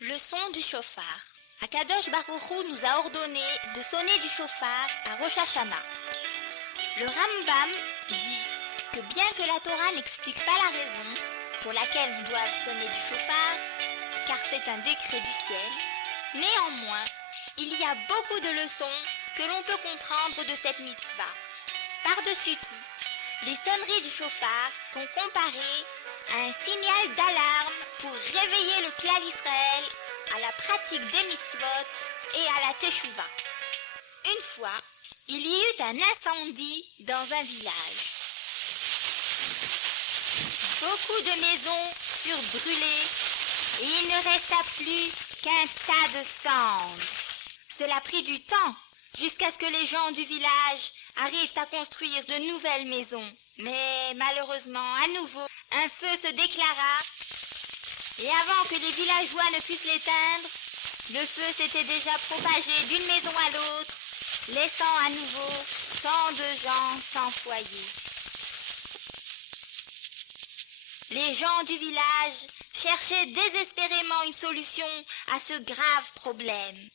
Le son du chauffard. Akadosh Baruch Hu nous a ordonné de sonner du chauffard à Rosh Hashanah. Le Rambam dit que bien que la Torah n'explique pas la raison pour laquelle on doit sonner du chauffard, car c'est un décret du ciel, néanmoins, il y a beaucoup de leçons que l'on peut comprendre de cette mitzvah. Par-dessus tout, les sonneries du chauffard sont comparées à un signal d'alarme pour réveiller le Klal Israël à la pratique des mitzvot et à la teshuva. Une fois, il y eut un incendie dans un village. Beaucoup de maisons furent brûlées et il ne resta plus qu'un tas de cendres. Cela prit du temps jusqu'à ce que les gens du village arrivent à construire de nouvelles maisons. Mais malheureusement, à nouveau, un feu se déclara et avant que les villageois ne puissent l'éteindre, le feu s'était déjà propagé d'une maison à l'autre, laissant à nouveau tant de gens sans foyer. Les gens du village cherchaient désespérément une solution à ce grave problème.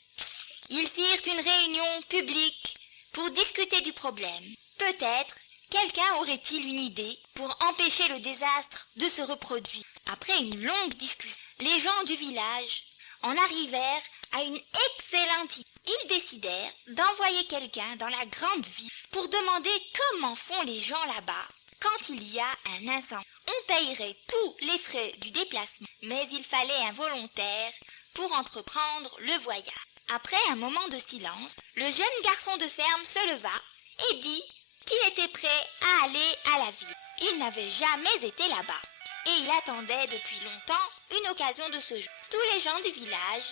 Ils firent une réunion publique pour discuter du problème. Peut-être quelqu'un aurait-il une idée pour empêcher le désastre de se reproduire. Après une longue discussion, les gens du village en arrivèrent à une excellente idée. Ils décidèrent d'envoyer quelqu'un dans la grande ville pour demander comment font les gens là-bas quand il y a un incendie. On payerait tous les frais du déplacement, mais il fallait un volontaire pour entreprendre le voyage. Après un moment de silence, le jeune garçon de ferme se leva et dit qu'il était prêt à aller à la ville. Il n'avait jamais été là-bas et il attendait depuis longtemps une occasion de ce jour. Tous les gens du village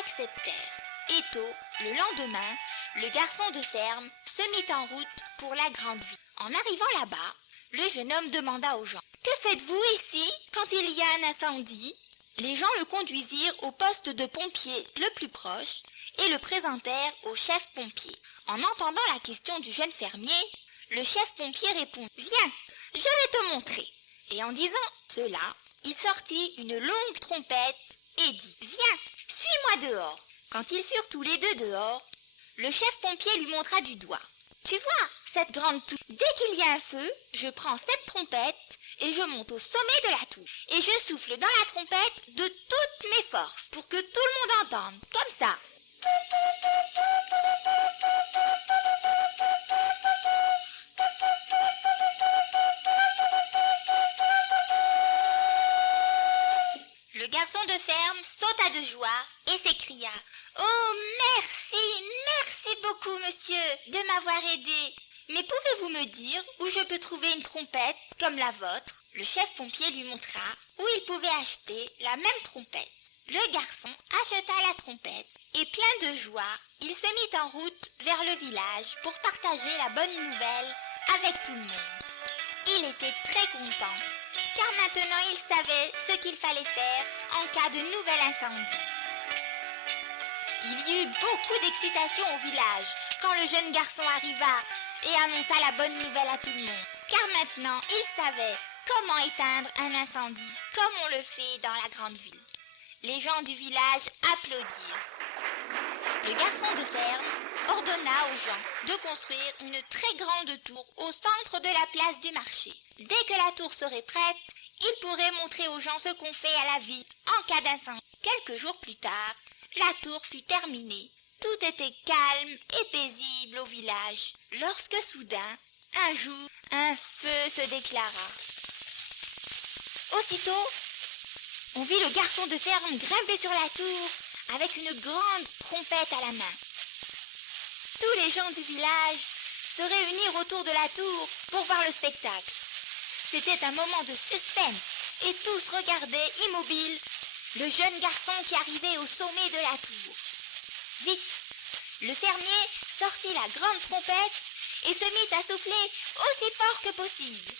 acceptèrent. Et tôt, le lendemain, le garçon de ferme se mit en route pour la grande ville. En arrivant là-bas, le jeune homme demanda aux gens « Que faites-vous ici quand il y a un incendie ?» Les gens le conduisirent au poste de pompier le plus proche et le présentèrent au chef pompier. En entendant la question du jeune fermier, le chef pompier répondit « Viens, je vais te montrer !» Et en disant cela, il sortit une longue trompette et dit « Viens, suis-moi dehors !» Quand ils furent tous les deux dehors, le chef pompier lui montra du doigt « Tu vois cette grande tour? Dès qu'il y a un feu, je prends cette trompette et je monte au sommet de la tour. Et je souffle dans la trompette de toutes mes forces pour que tout le monde entende, comme ça. » Le garçon de ferme sauta de joie et s'écria « Oh, merci beaucoup, monsieur, de m'avoir aidé. Mais pouvez-vous me dire où je peux trouver une trompette comme la vôtre ?» Le chef pompier lui montra où il pouvait acheter la même trompette. Le garçon acheta la trompette et plein de joie, il se mit en route vers le village pour partager la bonne nouvelle avec tout le monde. Il était très content, car maintenant il savait ce qu'il fallait faire en cas de nouvel incendie. Il y eut beaucoup d'excitation au village quand le jeune garçon arriva et annonça la bonne nouvelle à tout le monde, car maintenant il savait comment éteindre un incendie comme on le fait dans la grande ville. Les gens du village applaudirent. Le garçon de ferme ordonna aux gens de construire une très grande tour au centre de la place du marché. Dès que la tour serait prête, il pourrait montrer aux gens ce qu'on fait à la ville en cas d'incendie. Quelques jours plus tard, la tour fut terminée. Tout était calme et paisible au village, lorsque soudain, un jour, un feu se déclara. Aussitôt, on vit le garçon de ferme grimper sur la tour avec une grande trompette à la main. Tous les gens du village se réunirent autour de la tour pour voir le spectacle. C'était un moment de suspense et tous regardaient immobiles le jeune garçon qui arrivait au sommet de la tour. Vite, le fermier sortit la grande trompette et se mit à souffler aussi fort que possible.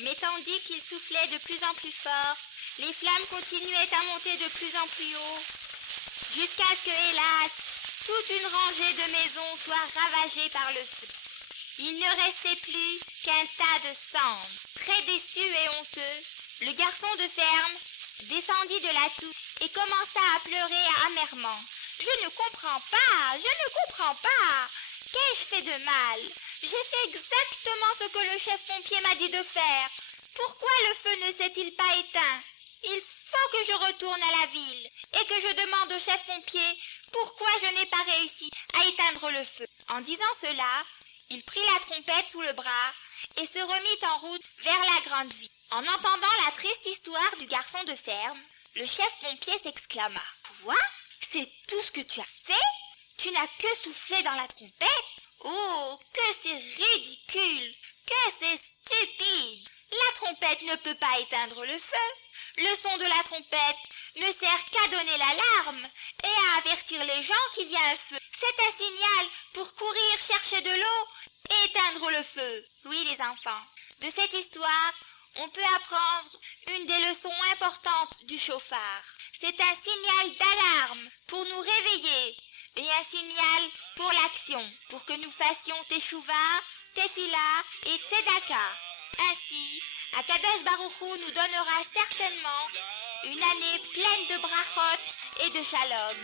Mais tandis qu'il soufflait de plus en plus fort, les flammes continuaient à monter de plus en plus haut. jusqu'à ce que, hélas, toute une rangée de maisons soit ravagée par le feu. Il ne restait plus qu'un tas de cendres. Très déçu et honteux, le garçon de ferme descendit de la tour et commença à pleurer amèrement. « Je ne comprends pas, je ne comprends pas. Qu'ai-je fait de mal? J'ai fait exactement ce que le chef pompier m'a dit de faire. Pourquoi le feu ne s'est-il pas éteint? Il faut que je retourne à la ville et que je demande au chef pompier pourquoi je n'ai pas réussi à éteindre le feu. » En disant cela, il prit la trompette sous le bras et se remit en route vers la grande ville. En entendant la triste histoire du garçon de ferme, le chef pompier s'exclama. « Quoi? C'est tout ce que tu as fait? Tu n'as que soufflé dans la trompette? Oh, que c'est ridicule! Que c'est stupide! La trompette ne peut pas éteindre le feu. Le son de la trompette ne sert qu'à donner l'alarme et à avertir les gens qu'il y a un feu. C'est un signal pour courir chercher de l'eau et éteindre le feu. » Oui, les enfants, de cette histoire, on peut apprendre une des leçons importantes du chauffard. C'est un signal d'alarme pour nous réveiller et un signal pour l'action, pour que nous fassions Teshuvah, Tefila et Tzedaka. Ainsi, Akadosh Baruch Hu nous donnera certainement une année pleine de brachot et de shalom.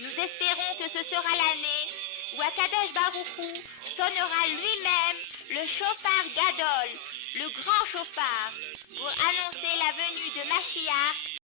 Nous espérons que ce sera l'année où Akadosh Baruch Hu sonnera lui-même le chauffard Gadol, le grand chauffard, pour annoncer la venue de Mashiach